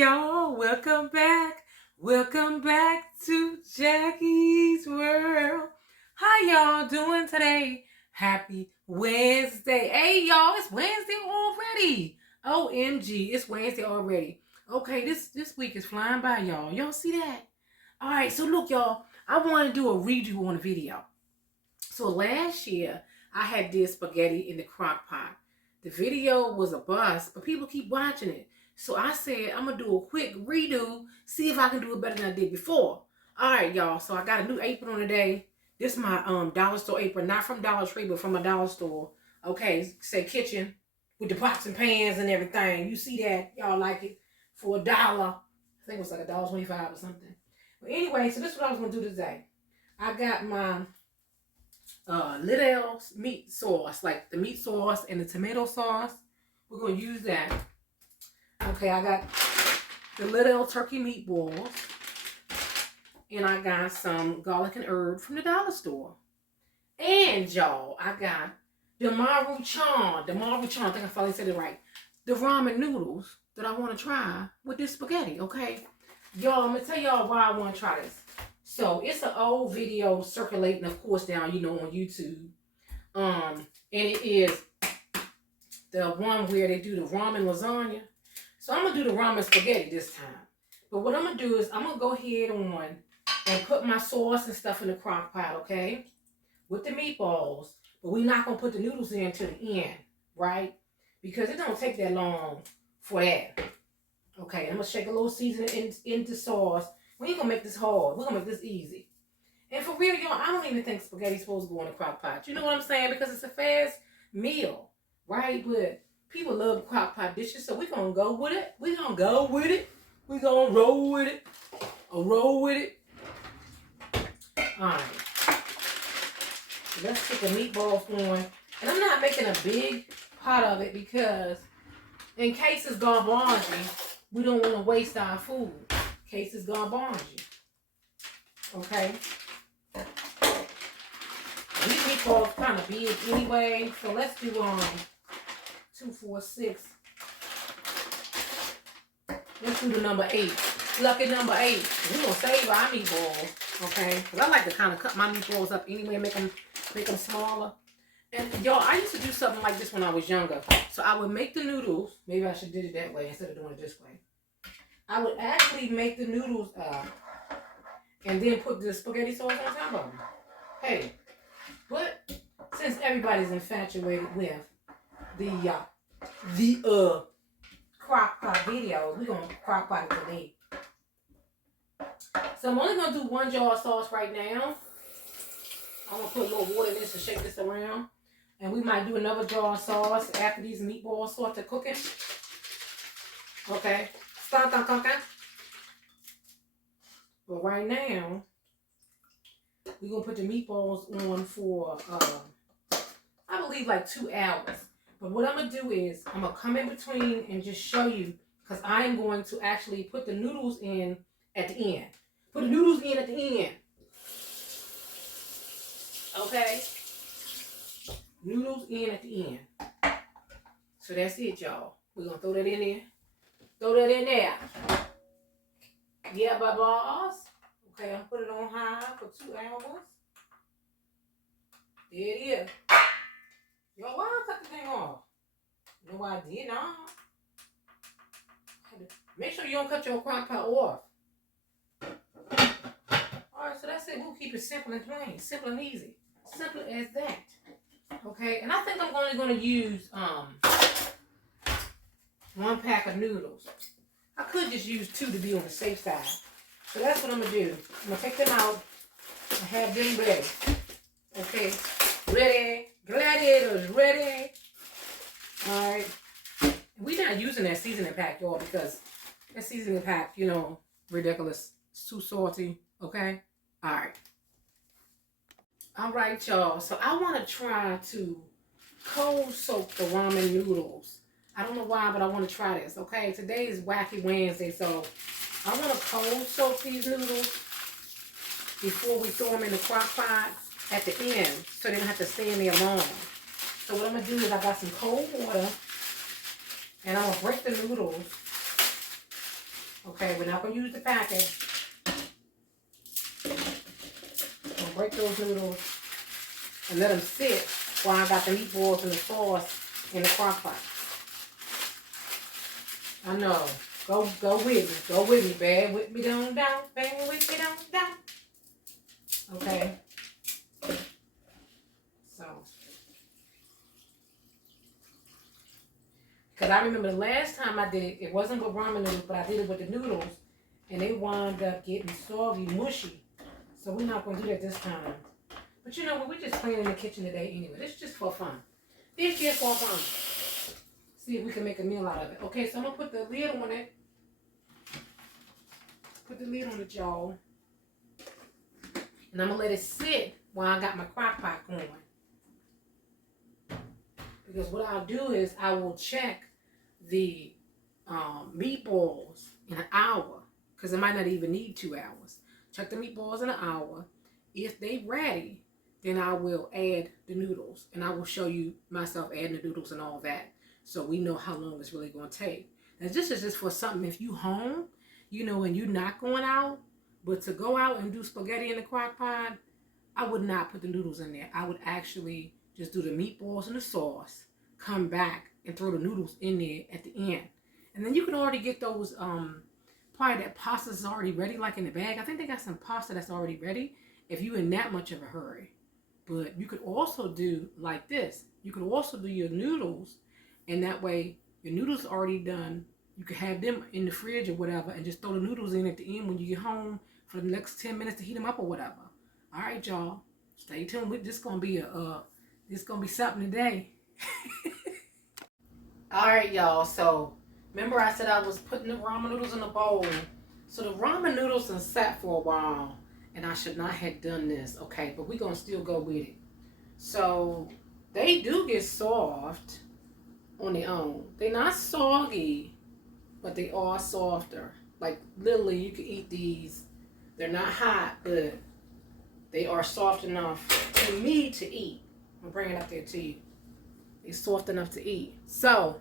y'all, welcome back. Welcome back to Jackie's World. How y'all doing today? Happy Wednesday. Hey y'all, it's Wednesday already. OMG, it's Wednesday already. Okay, this week is flying by, y'all. Y'all see that? All right, so look, y'all, I want to do a redo on the video. So last year, I had did spaghetti in the crock pot. The video was a bust, but people keep watching it. So I said, I'm going to do a quick redo, see if I can do it better than I did before. All right, y'all. So I got a new apron on today. This is my dollar store apron, not from Dollar Tree, but from a dollar store. Okay, say kitchen with the pots and pans and everything. You see that? Y'all like it? For $1. I think it was like $1.25 or something. But anyway, so this is what I was going to do today. I got my little meat sauce, like the meat sauce and the tomato sauce. We're going to use that. Okay, I got the little turkey meatballs. And I got some garlic and herb from the dollar store. And y'all, I got the Maruchan. I think I finally said it right. The ramen noodles that I want to try with this spaghetti, okay? Y'all, I'm going to tell y'all why I want to try this. So it's an old video circulating, of course, down, on YouTube. And it is the one where they do the ramen lasagna. So I'm going to do the ramen spaghetti this time. But what I'm going to do is I'm going to go ahead on and put my sauce and stuff in the crock pot, okay? With the meatballs. But we're not going to put the noodles in until the end, right? Because it don't take that long for that. Okay, I'm going to shake a little seasoning into sauce. We ain't gonna make this hard. We're gonna make this easy. And for real, y'all, I don't even think spaghetti's supposed to go in a crock pot. You know what I'm saying? Because it's a fast meal, right? But people love crock pot dishes, so we're gonna go with it. We're gonna go with it. We're gonna roll with it. Roll with it. Alright. So let's get the meatballs going. And I'm not making a big pot of it because in case it's garbage, we don't want to waste our food. Case is garbage. Okay. These meatballs kind of big anyway. So let's do 2, 4, 6. Let's do the number 8. Lucky number 8. We're gonna save our meatballs. Okay. Because I like to kind of cut my meatballs up anyway, make them smaller. And y'all, I used to do something like this when I was younger. So I would make the noodles. Maybe I should do it that way instead of doing it this way. I would actually make the noodles and then put the spaghetti sauce on top of them. Hey, but since everybody's infatuated with the crock pot videos, we're gonna crock pot it today. So I'm only gonna do 1 jar of sauce right now. I'm gonna put a little water in this to shake this around, and we might do another jar of sauce after these meatballs start to cooking. Okay. But right now, we're going to put the meatballs on for, I believe, like 2 hours. But what I'm going to do is, I'm going to come in between and just show you, because I am going to actually put the noodles in at the end. Put the noodles in at the end. Okay? Noodles in at the end. So that's it, y'all. We're going to throw that in there. Throw that in there. Yeah, my boss. Okay, I'll put it on high for 2 hours. There it is. Yo, why I cut the thing off? No, I did not. Make sure you don't cut your crock pot off. Alright, so that's it. We'll keep it simple and plain. Simple and easy. Simple as that. Okay, and I think I'm only going to use 1 pack of noodles. I could just use 2 to be on the safe side. So that's what I'm going to do. I'm going to take them out and have them ready. Okay. Ready. Gladiators ready. Alright. We're not using that seasoning pack, y'all, because that seasoning pack, ridiculous. It's too salty. Okay. Alright. Alright, y'all. So I want to try to cold soak the ramen noodles. I don't know why, but I want to try this, okay? Today is Wacky Wednesday, so I want to cold soak these noodles before we throw them in the crock pot at the end, so they don't have to stay in there long. So what I'm going to do is I got some cold water, and I'm going to break the noodles Okay, we're not going to use the packet. I'm going to break those noodles and let them sit while I got the meatballs and the sauce in the crock pot. I know. Go with me. Go with me. Bad with me down. Bad with me down. Okay. So. Because I remember the last time I did it, it wasn't with ramen noodles, but I did it with the noodles. And they wound up getting soggy, mushy. So we're not going to do that this time. But you know what? We're just playing in the kitchen today anyway. It's just for fun. It's just for fun. See if we can make a meal out of it. Okay, so I'm going to put the lid on it. Put the lid on it, y'all. And I'm going to let it sit while I got my crock pot going. Because what I'll do is I will check the meatballs in an hour. Because it might not even need 2 hours. Check the meatballs in an hour. If they ready, then I will add the noodles. And I will show you myself adding the noodles and all that. So we know how long it's really going to take. And this is just for something if you home, you know, and you're not going out. But to go out and do spaghetti in the crock pot, I would not put the noodles in there. I would actually just do the meatballs and the sauce. Come back and throw the noodles in there at the end. And then you can already get those, probably that pasta is already ready, like in the bag. I think they got some pasta that's already ready if you're in that much of a hurry. But you could also do like this. You could also do your noodles, and that way your noodles are already done. You could have them in the fridge or whatever and just throw the noodles in at the end when you get home for the next 10 minutes to heat them up or whatever. All right, y'all. Stay tuned. This gonna be this gonna be something today. All right, y'all. So remember I said I was putting the ramen noodles in a bowl. So the ramen noodles have sat for a while, and I should not have done this. Okay, but we're gonna still go with it. So they do get soft on their own. They're not soggy, but they are softer. Like literally, you can eat these. They're not hot, but they are soft enough for me to eat. I'm bringing it up there to you. They're soft enough to eat. So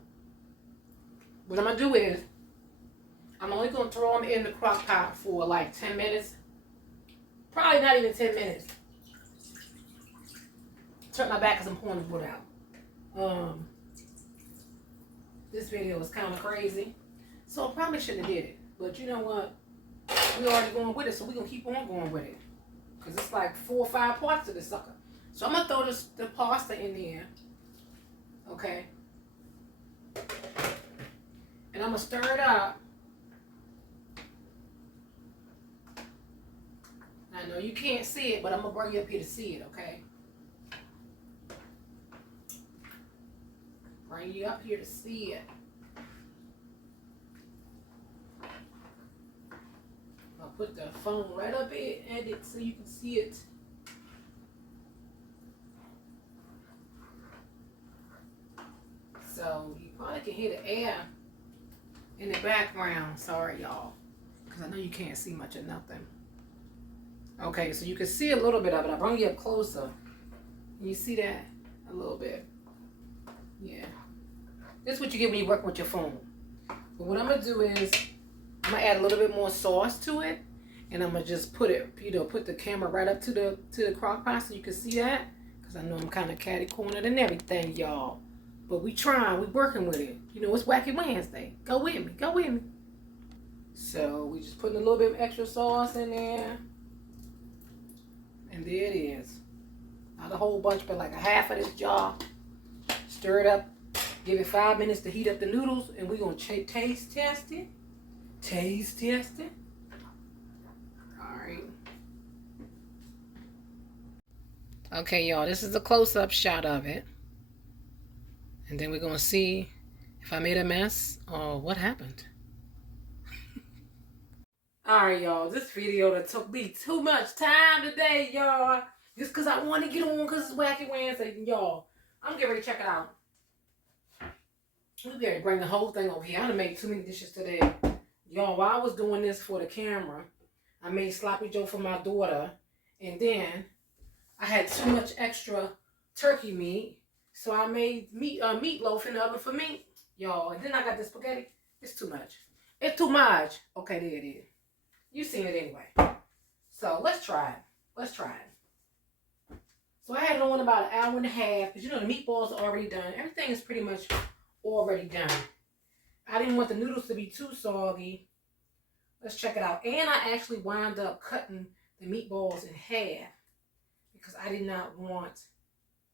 what I'm gonna do is I'm only gonna throw them in the crock pot for like 10 minutes. Probably not even 10 minutes. Turn my back because I'm pouring the wood out. This video is kind of crazy, so I probably shouldn't have did it. But you know what? We're already going with it, so we're gonna keep on going with it. Because it's like 4 or 5 parts to this sucker. So I'm gonna throw the pasta in there. Okay. And I'm gonna stir it up. I know you can't see it, but I'm gonna bring you up here to see it, okay? Bring you up here to see it. I'll put the phone right up here at it so you can see it. So you probably can hear the air in the background. Sorry, y'all, because I know you can't see much of nothing. Okay, so you can see a little bit of it. I'll bring you up closer. You see that? A little bit. Yeah. This is what you get when you work with your phone. But what I'm going to do is I'm going to add a little bit more sauce to it. And I'm going to just put it, you know, put the camera right up to the crock pot so you can see that. Because I know I'm kind of catty-cornered and everything, y'all. But we trying. We working with it. You know, it's Wacky Wednesday. Go with me. Go with me. So we just putting a little bit of extra sauce in there. And there it is. Not a whole bunch, but like a half of this jar. Stir it up. Give it 5 minutes to heat up the noodles. And we're going to taste test it. Taste test it. Alright. Okay, y'all. This is a close-up shot of it. And then we're going to see if I made a mess or what happened. Alright, y'all. This video that took me too much time today, y'all. Just because I want to get on because it's Wacky Wednesday. Y'all, I'm getting ready to check it out. We're going to bring the whole thing over here. I done made too many dishes today. Y'all, while I was doing this for the camera, I made sloppy joe for my daughter. And then I had too much extra turkey meat. So I made meatloaf in the oven for me. Y'all, and then I got the spaghetti. It's too much. It's too much. Okay, there it is. You seen it anyway. So let's try it. Let's try it. So I had it on about an hour and a half because you know the meatballs are already done. Everything is pretty much already done. I didn't want the noodles to be too soggy. Let's check it out. And I actually wound up cutting the meatballs in half because I did not want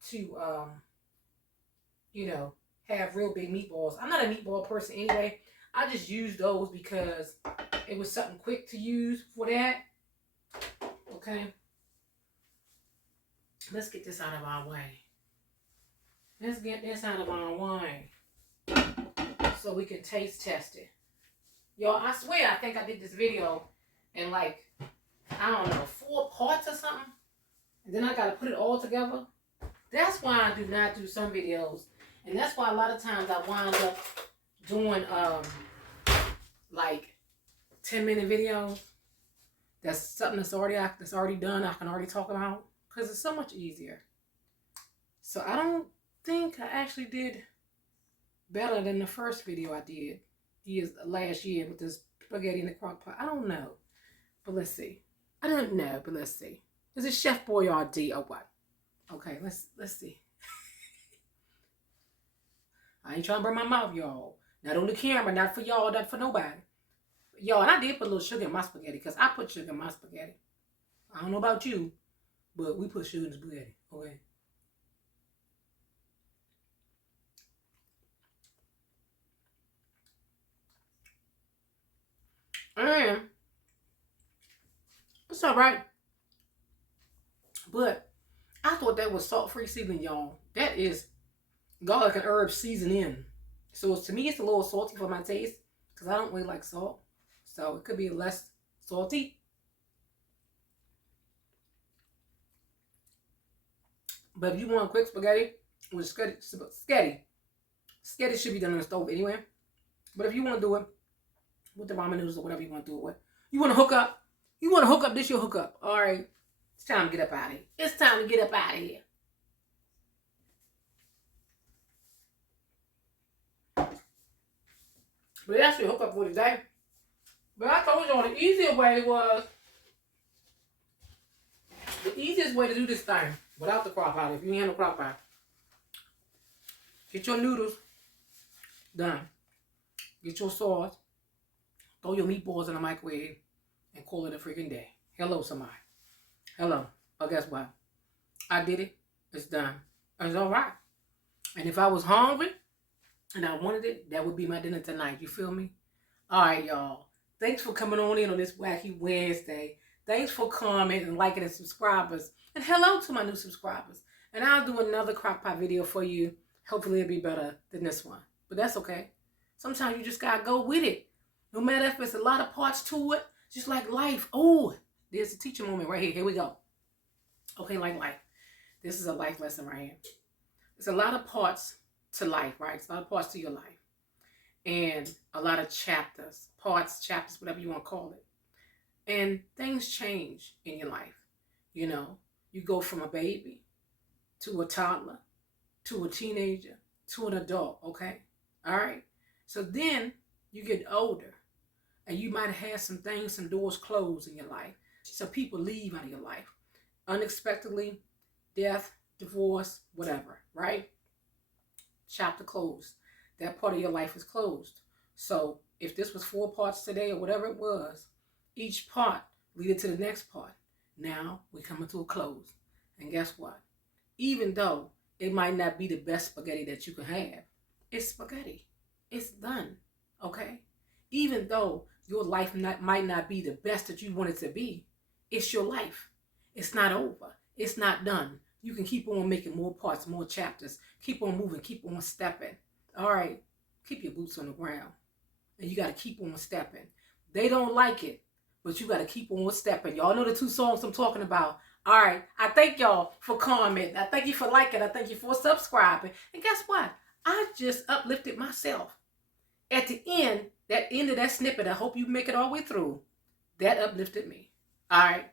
to, you know, have real big meatballs. I'm not a meatball person anyway. I just used those because it was something quick to use for that. Okay. Let's get this out of our way. Let's get this out of our way so we can taste test it. Y'all, I swear I think I did this video in like, I don't know, 4 parts or something. And then I got to put it all together. That's why I do not do some videos. And that's why a lot of times I wind up doing like 10-minute videos. That's something that's already done. I can already talk about because it's so much easier. So I don't think I actually did better than the first video I did last year with this spaghetti in the crock pot. I don't know, but let's see. I don't know, but let's see. Is it Chef Boyardee or what? Okay, let's see. I ain't trying to burn my mouth, y'all. Not on the camera, not for y'all, not for nobody. Y'all, and I did put a little sugar in my spaghetti because I put sugar in my spaghetti. I don't know about you, but we put sugar in the spaghetti, okay? And it's all right. But I thought that was salt-free seasoning, y'all. That is garlic and herb seasoning. So to me, it's a little salty for my taste because I don't really like salt. So it could be less salty. But if you want quick spaghetti with spaghetti should be done on the stove anyway. But if you want to do it with the ramen noodles or whatever you want to do it with, you want to hook up. You want to hook up, this your hook up. All right. It's time to get up out of here. It's time to get up out of here. But that's your hookup for today. But I told y'all the easiest way to do this thing without the crock pot, if you ain't have no crock pot, get your noodles done. Get your sauce. Throw your meatballs in the microwave and call it a freaking day. Hello, somebody. Hello. But guess what? I did it. It's done. It's all right. And if I was hungry and I wanted it, that would be my dinner tonight. You feel me? All right, y'all. Thanks for coming on this Wacky Wednesday. Thanks for commenting and liking and subscribers. And hello to my new subscribers. And I'll do another crockpot video for you. Hopefully it'll be better than this one. But that's okay. Sometimes you just got to go with it. No matter if it's a lot of parts to it, just like life. Oh, there's a teacher moment right here. Here we go. Okay, like life. This is a life lesson right here. There's a lot of parts to life, right? It's a lot of parts to your life. And a lot of chapters, chapters, whatever you want to call it. And things change in your life. You know, you go from a baby to a toddler, to a teenager, to an adult, okay? All right? So then you get older and you might have some things, some doors closed in your life. So people leave out of your life. Unexpectedly, death, divorce, whatever, right? Chapter closed. That part of your life is closed. So if this was 4 parts today or whatever it was, each part leaded to the next part. Now we're coming to a close. And guess what? Even though it might not be the best spaghetti that you can have, it's spaghetti. It's done. Okay? Even though your life might not be the best that you want it to be, it's your life. It's not over. It's not done. You can keep on making more parts, more chapters. Keep on moving. Keep on stepping. All right? Keep your boots on the ground. And you got to keep on stepping. They don't like it, but you got to keep on stepping. Y'all know the 2 songs I'm talking about. All right. I thank y'all for commenting. I thank you for liking. I thank you for subscribing. And guess what? I just uplifted myself. At the end, that end of that snippet, I hope you make it all the way through. That uplifted me. All right.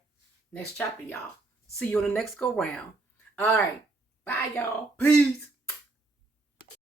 Next chapter, y'all. See you on the next go round. All right. Bye, y'all. Peace.